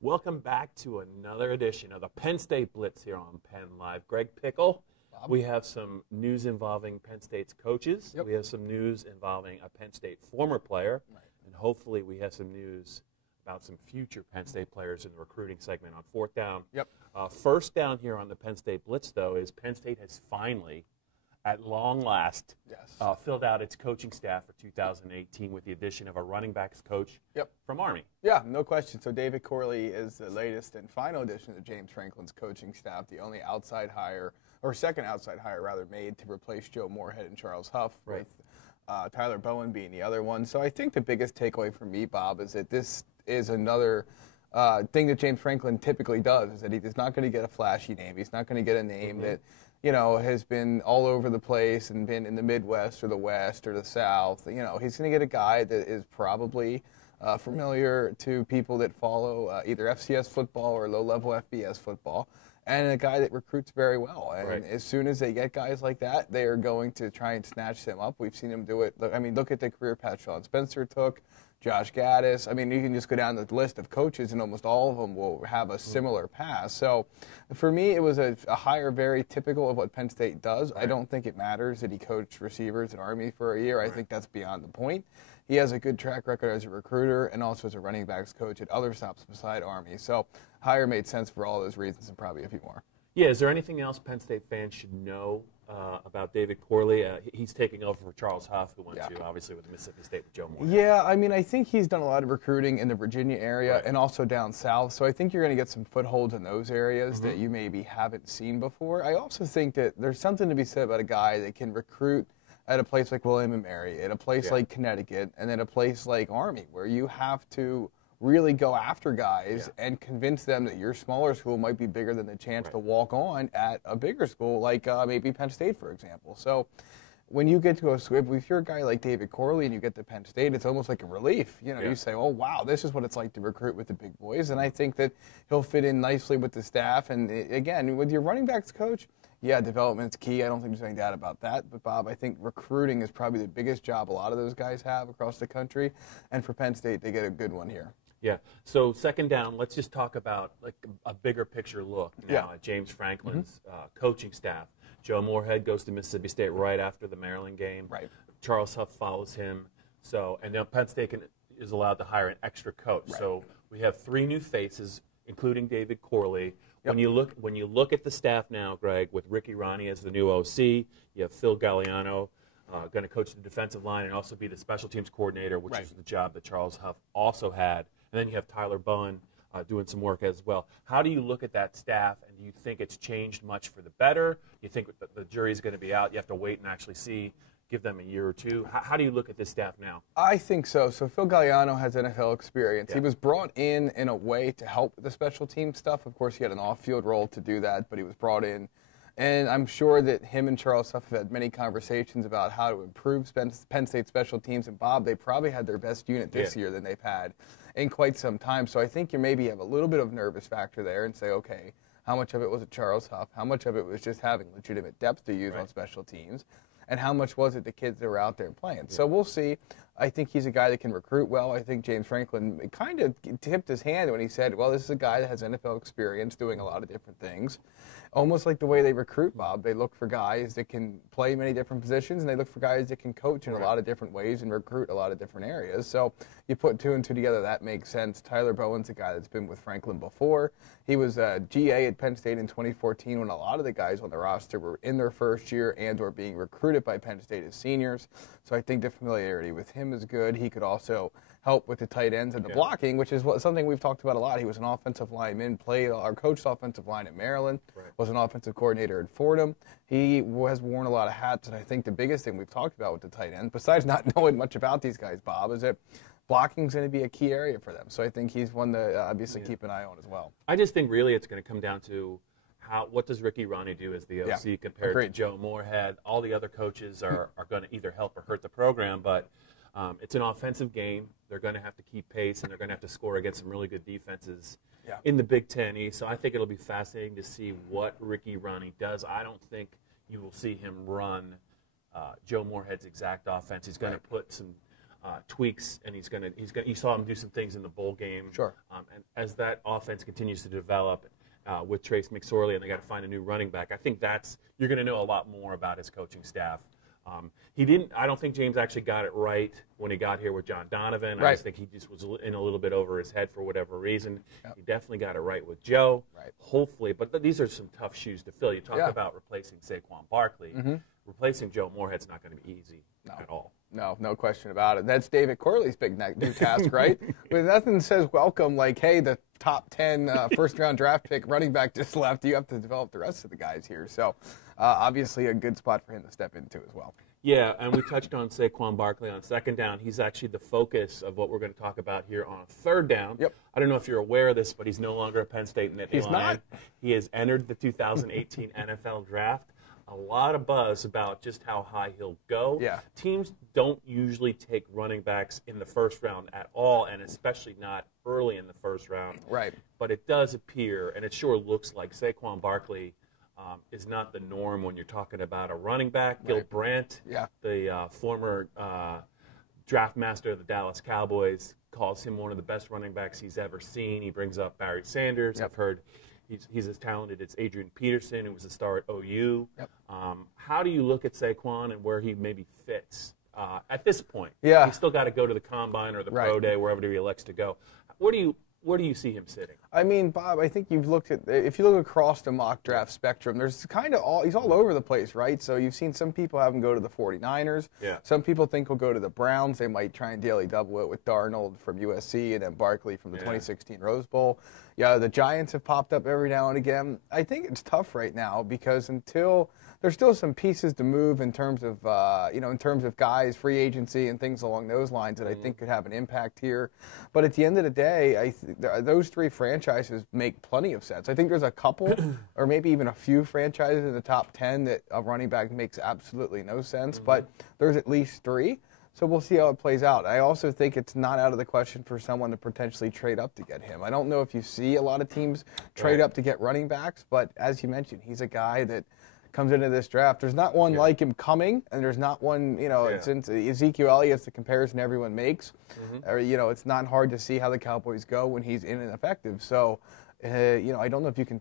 Welcome back to another edition of the Penn State Blitz here on PennLive. Greg Pickel. We have some news involving Penn State's coaches. We have some news involving a Penn State former player. And hopefully we have some news about some future Penn State players in the recruiting segment on fourth down. First down here on the Penn State Blitz, though, is Penn State has finally, at long last, filled out its coaching staff for 2018 with the addition of a running backs coach from Army. Yeah, no question. So David Corley is the latest and final addition to James Franklin's coaching staff, the only outside hire, or second outside hire rather, made to replace Joe Moorhead and Charles Huff, with Tyler Bowen being the other one. So I think the biggest takeaway for me, Bob, is that this is another thing that James Franklin typically does, is that he's not going to get a flashy name. He's not going to get a name that, you know, has been all over the place and been in the Midwest or the West or the South. You know, he's going to get a guy that is probably familiar to people that follow either FCS football or low-level FBS football, and a guy that recruits very well. And as soon as they get guys like that, they are going to try and snatch them up. We've seen him do it. I mean, look at the career path Sean Spencer took, Josh Gaddis. I mean, you can just go down the list of coaches, and almost all of them will have a similar path. So for me, it was a hire very typical of what Penn State does. I don't think it matters that he coached receivers at Army for a year. I think that's beyond the point. He has a good track record as a recruiter and also as a running backs coach at other stops beside Army. So hire made sense for all those reasons and probably a few more. Yeah, is there anything else Penn State fans should know about David Corley? He's taking over for Charles Huff, who went to, obviously, with Mississippi State with Joe Moore. Yeah, I mean, I think he's done a lot of recruiting in the Virginia area and also down south. So I think you're going to get some footholds in those areas that you maybe haven't seen before. I also think that there's something to be said about a guy that can recruit at a place like William & Mary, at a place like Connecticut, and then a place like Army, where you have to really go after guys and convince them that your smaller school might be bigger than the chance to walk on at a bigger school like maybe Penn State, for example. So when you get to if you're a guy like David Corley and you get to Penn State, it's almost like a relief. You know, you say, oh, wow, this is what it's like to recruit with the big boys. And I think that he'll fit in nicely with the staff. And again, with your running backs coach, development's key. I don't think there's any doubt about that. But, Bob, I think recruiting is probably the biggest job a lot of those guys have across the country. And for Penn State, they get a good one here. Yeah. So second down, let's just talk about like a bigger picture look now at James Franklin's coaching staff. Joe Moorhead goes to Mississippi State right after the Maryland game. Charles Huff follows him. So, and now Penn State is allowed to hire an extra coach. So we have three new faces, including David Corley. When you look at the staff now, Greg, with Ricky Ronnie as the new OC, you have Phil Galliano going to coach the defensive line and also be the special teams coordinator, which is the job that Charles Huff also had. And then you have Tyler Bowen doing some work as well. How do you look at that staff, and do you think it's changed much for the better? You think the jury's going to be out? You have to wait and actually see, give them a year or two? How do you look at this staff now? I think so. So Phil Galliano has NFL experience. He was brought in a way to help with the special team stuff. Of course, he had an off-field role to do that, but he was brought in. And I'm sure that him and Charles Huff have had many conversations about how to improve Penn State special teams. And, Bob, they probably had their best unit this year than they've had in quite some time. So I think you maybe have a little bit of nervous factor there and say, okay, how much of it was Charles Huff? How much of it was just having legitimate depth to use on special teams? And how much was it the kids that were out there playing? So we'll see. I think he's a guy that can recruit well. I think James Franklin kind of tipped his hand when he said, well, this is a guy that has NFL experience doing a lot of different things. Almost like the way they recruit, Bob. They look for guys that can play many different positions, and they look for guys that can coach in a lot of different ways and recruit a lot of different areas. So you put two and two together, that makes sense. Tyler Bowen's a guy that's been with Franklin before. He was a GA at Penn State in 2014 when a lot of the guys on the roster were in their first year and or being recruited by Penn State as seniors. So I think the familiarity with him is good. He could also help with the tight ends and the blocking, which is something we've talked about a lot. He was an offensive lineman, played our coached offensive line at Maryland, was an offensive coordinator at Fordham. He has worn a lot of hats, and I think the biggest thing we've talked about with the tight end, besides not knowing much about these guys, Bob, is that blocking is going to be a key area for them. So I think he's one to obviously keep an eye on as well. I just think really it's going to come down to what does Ricky Ronnie do as the OC compared to Joe Moorhead. All the other coaches are going to either help or hurt the program, but it's an offensive game. They're going to have to keep pace, and they're going to have to score against some really good defenses in the Big Ten East. So I think it'll be fascinating to see what Ricky Ronnie does. I don't think you will see him run Joe Moorhead's exact offense. He's going to put some tweaks, and he's gonna. You saw him do some things in the bowl game. Sure. And as that offense continues to develop with Trace McSorley, and they got to find a new running back, I think you're going to know a lot more about his coaching staff. I don't think James actually got it right when he got here with John Donovan. Right. I just think he just was in a little bit over his head for whatever reason. Yep. He definitely got it right with Joe. Right. Hopefully, but these are some tough shoes to fill. You talk about replacing Saquon Barkley. Mm-hmm. Replacing Joe Moorhead's not going to be easy at all. No question about it. That's David Corley's big new task, right? But nothing says welcome like, hey, the top 10 first-round draft pick running back just left. You have to develop the rest of the guys here. So obviously a good spot for him to step into as well. Yeah, and we touched on Saquon Barkley on second down. He's actually the focus of what we're going to talk about here on third down. Yep. I don't know if you're aware of this, but he's no longer a Penn State Nittany He's Lion. not. He has entered the 2018 NFL Draft. A lot of buzz about just how high he'll go. Yeah. Teams don't usually take running backs in the first round at all, and especially not early in the first round. Right. But it does appear, and it sure looks like Saquon Barkley is not the norm when you're talking about a running back. Gil Brandt, the former draft master of the Dallas Cowboys, calls him one of the best running backs he's ever seen. He brings up Barry Sanders. I've heard he's as talented as Adrian Peterson, who was a star at OU. How do you look at Saquon and where he maybe fits at this point? Yeah. He's still got to go to the combine or the pro day, wherever he elects to go. Where do you see him sitting? I mean, Bob, I think if you look across the mock draft spectrum, there's he's all over the place, right? So you've seen some people have him go to the 49ers. Yeah. Some people think he'll go to the Browns. They might try and daily double it with Darnold from USC and then Barkley from the 2016 Rose Bowl. Yeah, the Giants have popped up every now and again. I think it's tough right now because until there's still some pieces to move in terms of in terms of guys, free agency and things along those lines that I think could have an impact here. But at the end of the day, those three franchises make plenty of sense. I think there's a couple or maybe even a few franchises in the top 10 that a running back makes absolutely no sense, but there's at least three. So we'll see how it plays out. I also think it's not out of the question for someone to potentially trade up to get him. I don't know if you see a lot of teams trade up to get running backs, but as you mentioned, he's a guy that comes into this draft. There's not one like him coming, and there's not one, it's Ezekiel Elliott's the comparison everyone makes. Or, it's not hard to see how the Cowboys go when he's ineffective. So, I don't know if you can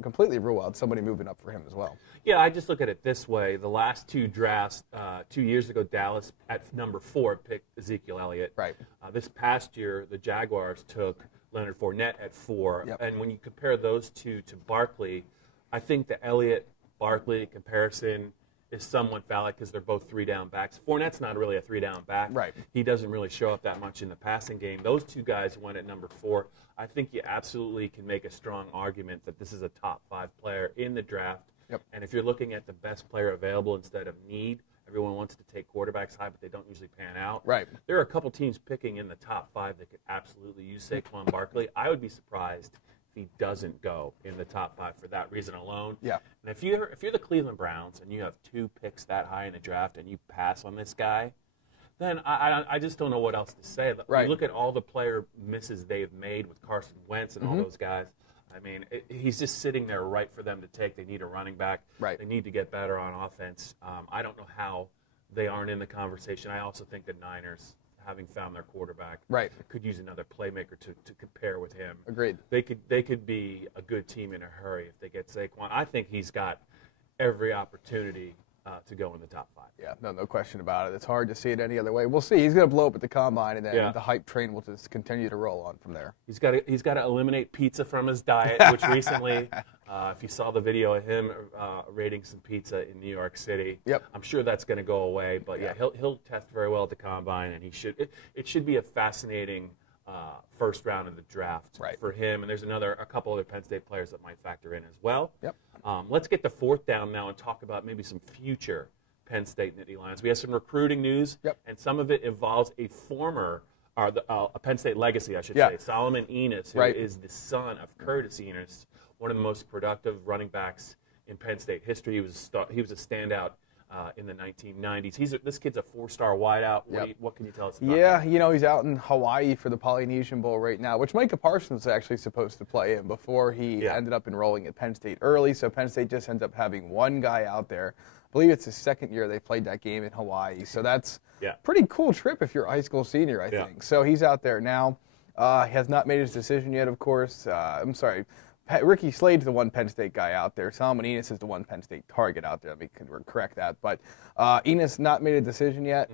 completely rule out somebody moving up for him as well. Yeah, I just look at it this way. The last two drafts, 2 years ago, Dallas at number 4 picked Ezekiel Elliott. Right. This past year, the Jaguars took Leonard Fournette at 4. Yep. And when you compare those two to Barkley, I think the Elliott-Barkley comparison is somewhat valid because they're both 3-down backs. Fournette's not really a 3-down back. Right. He doesn't really show up that much in the passing game. Those two guys went at number 4. I think you absolutely can make a strong argument that this is a top 5 player in the draft. Yep. And if you're looking at the best player available instead of need, everyone wants to take quarterbacks high, but they don't usually pan out. Right. There are a couple teams picking in the top 5 that could absolutely use Saquon Barkley. I would be surprised if he doesn't go in the top 5 for that reason alone. Yeah. And if you're the Cleveland Browns and you have 2 picks that high in the draft and you pass on this guy, then I just don't know what else to say. Right. You look at all the player misses they've made with Carson Wentz and all those guys. I mean, he's just sitting there right for them to take. They need a running back. Right. They need to get better on offense. I don't know how they aren't in the conversation. I also think the Niners, having found their quarterback, could use another playmaker to compare with him. Agreed. They could be a good team in a hurry if they get Saquon. I think he's got every opportunity to go in the top 5. Yeah, no question about it. It's hard to see it any other way. We'll see. He's going to blow up at the combine, and then the hype train will just continue to roll on from there. He's got to eliminate pizza from his diet, which recently, if you saw the video of him rating some pizza in New York City, I'm sure that's going to go away. But he'll test very well at the combine, and it should be a fascinating first round of the draft for him. And there's a couple other Penn State players that might factor in as well. Yep. Let's get to fourth down now and talk about maybe some future Penn State Nittany Lions. We have some recruiting news, and some of it involves a Penn State legacy, I should say, Solomon Enos, who is the son of Curtis Enos, one of the most productive running backs in Penn State history. He was a standout in the 1990s. This kid's a four-star wideout. What can you tell us about him? Yeah, he's out in Hawaii for the Polynesian Bowl right now, which Micah Parsons was actually supposed to play in before he ended up enrolling at Penn State early. So Penn State just ends up having one guy out there. I believe it's his second year they played that game in Hawaii. So that's a pretty cool trip if you're a high school senior, I think. So he's out there now. He has not made his decision yet, of course. I'm sorry. Ricky Slade's the one Penn State guy out there. Solomon Enos is the one Penn State target out there. Let me correct that. But Enos not made a decision yet.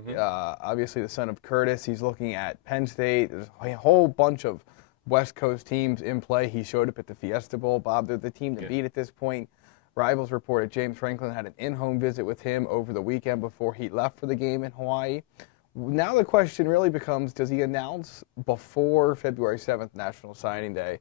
Obviously, the son of Curtis. He's looking at Penn State. There's a whole bunch of West Coast teams in play. He showed up at the Fiesta Bowl. Bob, they're the team to beat at this point. Rivals reported James Franklin had an in-home visit with him over the weekend before he left for the game in Hawaii. Now the question really becomes, does he announce before February 7th, National Signing Day?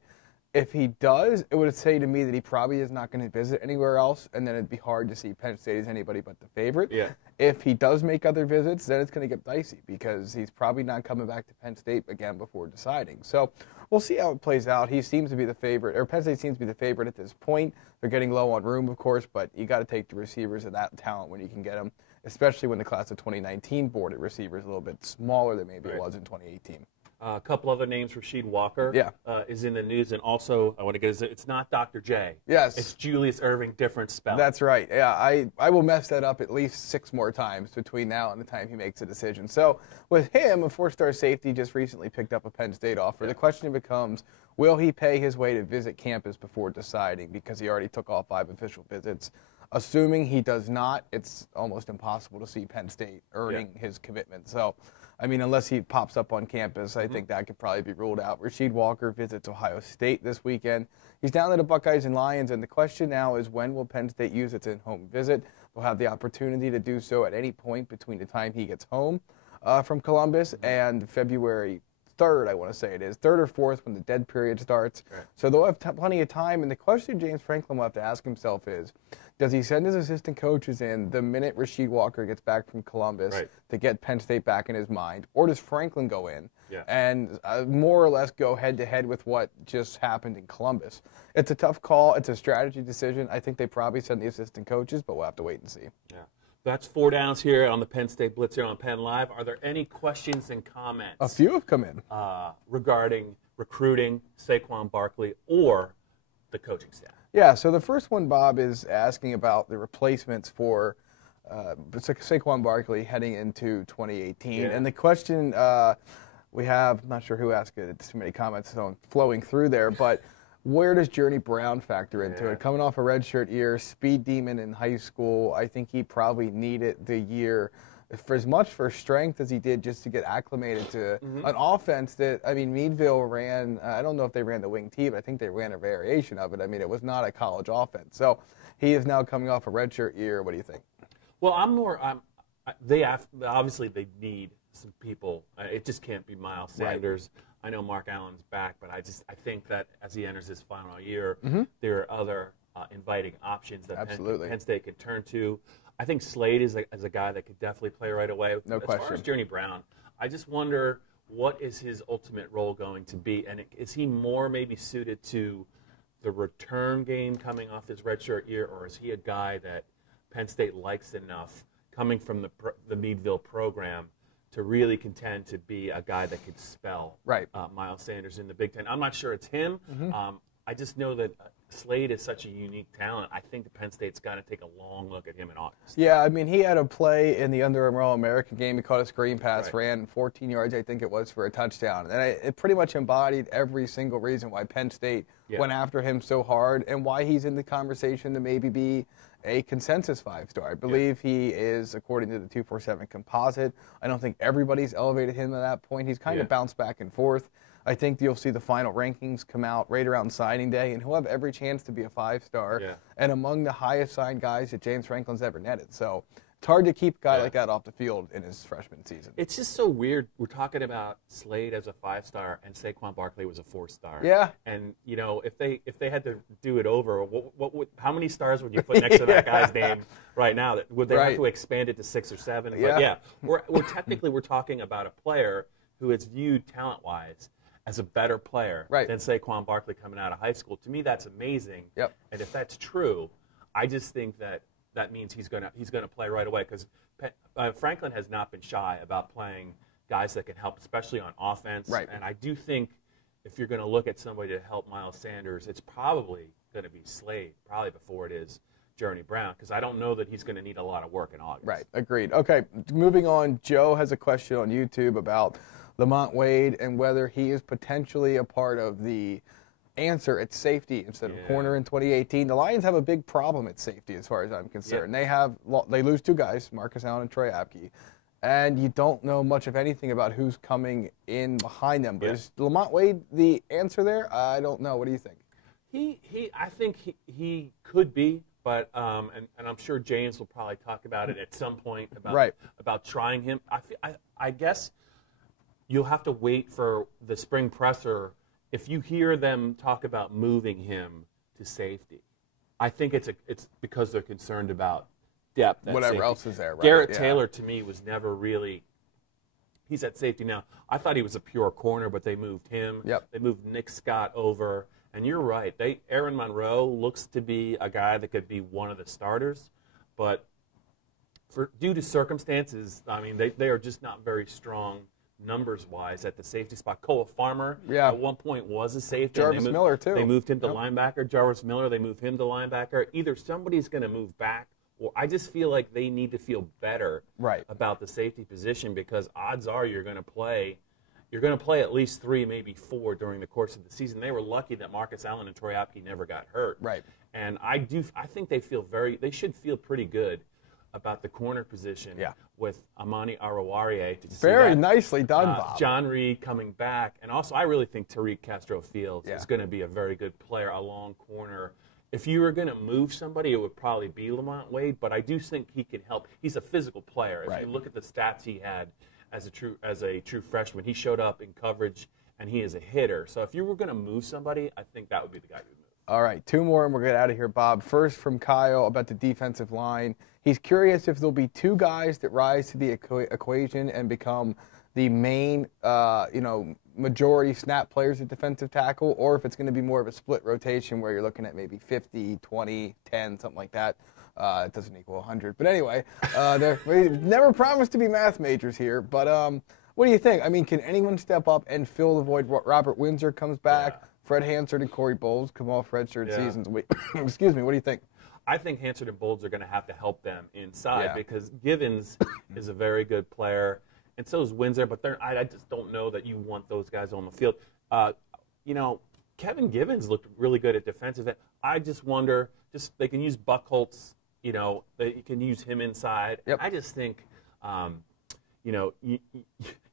If he does, it would say to me that he probably is not going to visit anywhere else, and then it'd be hard to see Penn State as anybody but the favorite. If he does make other visits, then it's going to get dicey because he's probably not coming back to Penn State again before deciding. So we'll see how it plays out. He seems to be the favorite, or Penn State seems to be the favorite at this point. They're getting low on room, of course, but you got to take the receivers of that talent when you can get them, especially when the class of 2019 board at receivers a little bit smaller than maybe it was in 2018. A couple other names. Rasheed Walker is in the news, and also I want to get it's not Dr. J. Yes. It's Julius Irving, different spell. That's right. Yeah, I will mess that up at least 6 more times between now and the time he makes a decision. So with him, a 4-star safety just recently picked up a Penn State offer. The question becomes, will he pay his way to visit campus before deciding because he already took all 5 official visits? Assuming he does not, it's almost impossible to see Penn State earning his commitment. So, I mean, unless he pops up on campus, I think that could probably be ruled out. Rasheed Walker visits Ohio State this weekend. He's down to the Buckeyes and Lions, and the question now is when will Penn State use its in-home visit? They'll have the opportunity to do so at any point between the time he gets home from Columbus and February 3rd, I want to say it is, 3rd or 4th when the dead period starts. So they'll have plenty of time, and the question James Franklin will have to ask himself is, does he send his assistant coaches in the minute Rasheed Walker gets back from Columbus to get Penn State back in his mind? Or does Franklin go in and more or less go head-to-head with what just happened in Columbus? It's a tough call. It's a strategy decision. I think they probably send the assistant coaches, but we'll have to wait and see. That's 4 downs here on the Penn State Blitz here on PennLive. Are there any questions and comments? A few have come in. Regarding recruiting Saquon Barkley or the coaching staff? Yeah, so the first one, Bob, is asking about the replacements for Saquon Barkley heading into 2018. And the question we have, I'm not sure who asked it, it's too many comments so I'm flowing through there, but where does Journey Brown factor into it? Coming off a redshirt year, speed demon in high school, I think he probably needed the year for as much for strength as he did just to get acclimated to an offense that, I mean, Meadville ran, I don't know if they ran the wing tee, but I think they ran a variation of it. I mean, it was not a college offense. So he is now coming off a redshirt year. What do you think? Well, obviously they need some people. It just can't be Miles Sanders. I know Mark Allen's back, but I think that as he enters his final year, there are other inviting options that Penn State could turn to. I think Slade is a guy that could definitely play right away. No question. As far as Journey Brown, I just wonder what is his ultimate role going to be, and is he more maybe suited to the return game coming off his redshirt year, or is he a guy that Penn State likes enough coming from the Meadville program to really contend to be a guy that could spell Miles Sanders in the Big Ten? I'm not sure it's him. I just know that Slade is such a unique talent. I think the Penn State's got to take a long look at him in August. Yeah, I mean, he had a play in the Under Armour All-American game. He caught a screen pass, ran 14 yards, I think it was, for a touchdown. And it pretty much embodied every single reason why Penn State went after him so hard and why he's in the conversation to maybe be a consensus 5-star. I believe he is, according to the 247 composite. I don't think everybody's elevated him at that point. He's kind of bounced back and forth. I think you'll see the final rankings come out right around signing day, and he'll have every chance to be a 5-star and among the highest signed guys that James Franklin's ever netted. So it's hard to keep a guy like that off the field in his freshman season. It's just so weird. We're talking about Slade as a 5-star and Saquon Barkley was a 4-star. Yeah. And you know, if they had to do it over, how many stars would you put next to that guy's name right now? Would they have to expand it to 6 or 7? But we're technically talking about a player who is viewed talent-wise as a better player than Saquon Barkley coming out of high school. To me, that's amazing. And if that's true, I just think that that means he's gonna play right away, because Franklin has not been shy about playing guys that can help, especially on offense. Right. And I do think if you're going to look at somebody to help Miles Sanders, it's probably going to be Slade, probably before it is Journey Brown, because I don't know that he's going to need a lot of work in August. Right, agreed. Okay, moving on, Joe has a question on YouTube about Lamont Wade and whether he is potentially a part of the answer at safety instead of corner in 2018. The Lions have a big problem at safety as far as I'm concerned. They lose two guys, Marcus Allen and Troy Apke, and you don't know much of anything about who's coming in behind them. But is Lamont Wade the answer there? I don't know. What do you think? I think he could be, but and I'm sure James will probably talk about it at some point about trying him. I guess you'll have to wait for the spring presser. If you hear them talk about moving him to safety, I think it's because they're concerned about depth. Whatever else is there, right? Garrett Taylor, to me, was never really – he's at safety now. I thought he was a pure corner, but they moved him. They moved Nick Scott over. And you're right. Aaron Monroe looks to be a guy that could be one of the starters, but due to circumstances, I mean, they are just not very strong numbers-wise at the safety spot. Koa Farmer at one point was a safety. Jarvis Miller, too. They moved him to linebacker. Jarvis Miller, they moved him to linebacker. Either somebody's going to move back, or I just feel like they need to feel better about the safety position, because odds are you're going to play at least 3, maybe 4 during the course of the season. They were lucky that Marcus Allen and Troy Apke never got hurt. Right. And I think they should feel pretty good about the corner position with Amani Arawarie. Very nicely done, Bob. John Reed coming back. And also, I really think Tariq Castro-Fields is going to be a very good player, a long corner. If you were going to move somebody, it would probably be Lamont Wade, but I do think he can help. He's a physical player. If you look at the stats he had as a true freshman, he showed up in coverage, and he is a hitter. So if you were going to move somebody, I think that would be the guy you would move. All right, 2 more, and we'll get out of here, Bob. First, from Kyle about the defensive line. He's curious if there'll be 2 guys that rise to the equation and become the main, majority snap players at defensive tackle, or if it's going to be more of a split rotation where you're looking at maybe 50, 20, 10, something like that. It doesn't equal 100. But anyway, we never promised to be math majors here. But what do you think? I mean, can anyone step up and fill the void? Robert Windsor comes back. Fred Hansard and Corey Bowles come off redshirt seasons. Excuse me, what do you think? I think Hansard and Bowles are going to have to help them inside because Givens is a very good player, and so is Windsor, but I just don't know that you want those guys on the field. Kevin Givens looked really good at defensive end. I just wonder, they can use Buckholz, they can use him inside. I just think,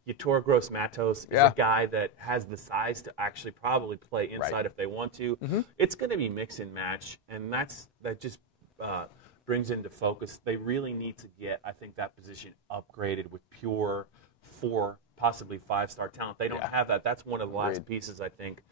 Yator Gross-Matos is a guy that has the size to actually probably play inside if they want to. It's going to be mix and match, and that just brings into focus. They really need to get, I think, that position upgraded with pure 4, possibly 5-star talent. They don't have that. That's one of the last pieces, I think,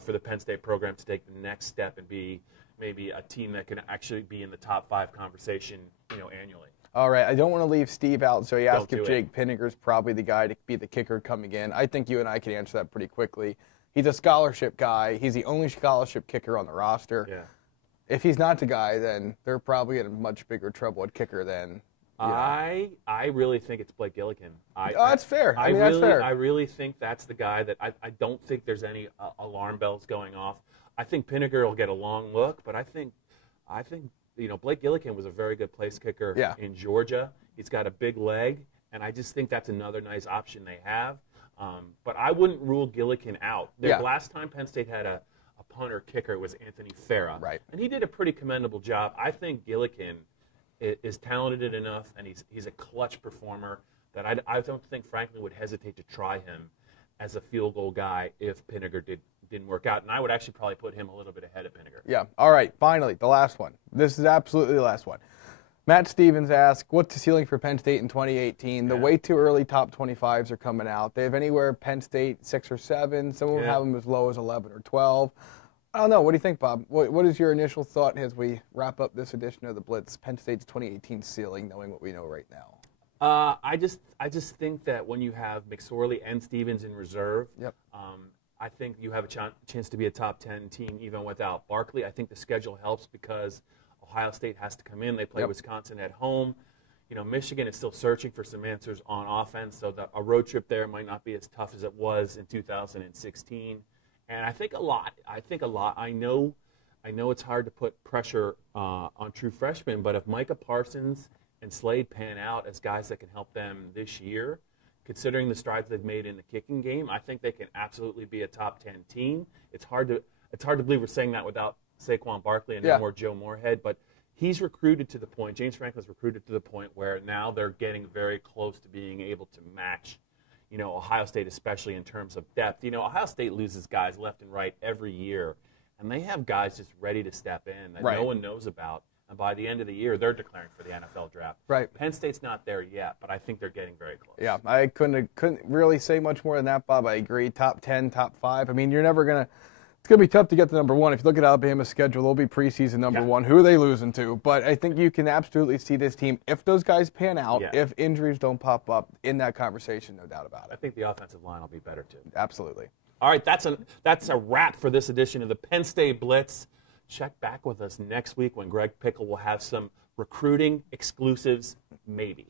for the Penn State program to take the next step and be maybe a team that can actually be in the top 5 conversation, annually. All right, I don't want to leave Steve out, so he asked if Jake Pinniger's probably the guy to be the kicker coming in. I think you and I can answer that pretty quickly. He's a scholarship guy. He's the only scholarship kicker on the roster. Yeah. If he's not the guy, then they're probably in much bigger trouble at kicker than. I really think it's Blake Gillikin. That's fair. That's fair. I really think that's the guy that I don't think there's any alarm bells going off. I think Pinniger will get a long look, but I think Blake Gillikin was a very good place kicker in Georgia. He's got a big leg, and I just think that's another nice option they have. But I wouldn't rule Gillikin out. The last time Penn State had a punter kicker was Anthony Farah, and he did a pretty commendable job. I think Gillikin is talented enough, and he's a clutch performer that I don't think Franklin would hesitate to try him as a field goal guy if Pinniger didn't work out, and I would actually probably put him a little bit ahead of Pinniger. Yeah. All right. Finally, the last one. This is absolutely the last one. Matt Stevens asked, what's the ceiling for Penn State in 2018? The way too early top 25s are coming out. They have anywhere Penn State 6 or 7. Some of them have them as low as 11 or 12. I don't know. What do you think, Bob? What is your initial thought as we wrap up this edition of the Blitz, Penn State's 2018 ceiling, knowing what we know right now? I just think that when you have McSorley and Stevens in reserve, I think you have a chance to be a top 10 team even without Barkley. I think the schedule helps because Ohio State has to come in. They play Wisconsin at home. Michigan is still searching for some answers on offense, so a road trip there might not be as tough as it was in 2016. And I think a lot. I know it's hard to put pressure on true freshmen, but if Micah Parsons and Slade pan out as guys that can help them this year, considering the strides they've made in the kicking game, I think they can absolutely be a top 10 team. It's hard to believe we're saying that without Saquon Barkley and no more Joe Moorhead, but he's recruited to the point, James Franklin's recruited to the point where now they're getting very close to being able to match, Ohio State, especially in terms of depth. Ohio State loses guys left and right every year, and they have guys just ready to step in that no one knows about. And by the end of the year, they're declaring for the NFL draft. Right. Penn State's not there yet, but I think they're getting very close. Yeah, I couldn't really say much more than that, Bob. I agree. Top 10, top 5. I mean, you're never going to – it's going to be tough to get to number 1. If you look at Alabama's schedule, they'll be preseason number 1. Who are they losing to? But I think you can absolutely see this team, if those guys pan out, if injuries don't pop up, in that conversation, no doubt about it. I think the offensive line will be better, too. Absolutely. All right, that's a wrap for this edition of the Penn State Blitz. Check back with us next week when Greg Pickel will have some recruiting exclusives, maybe.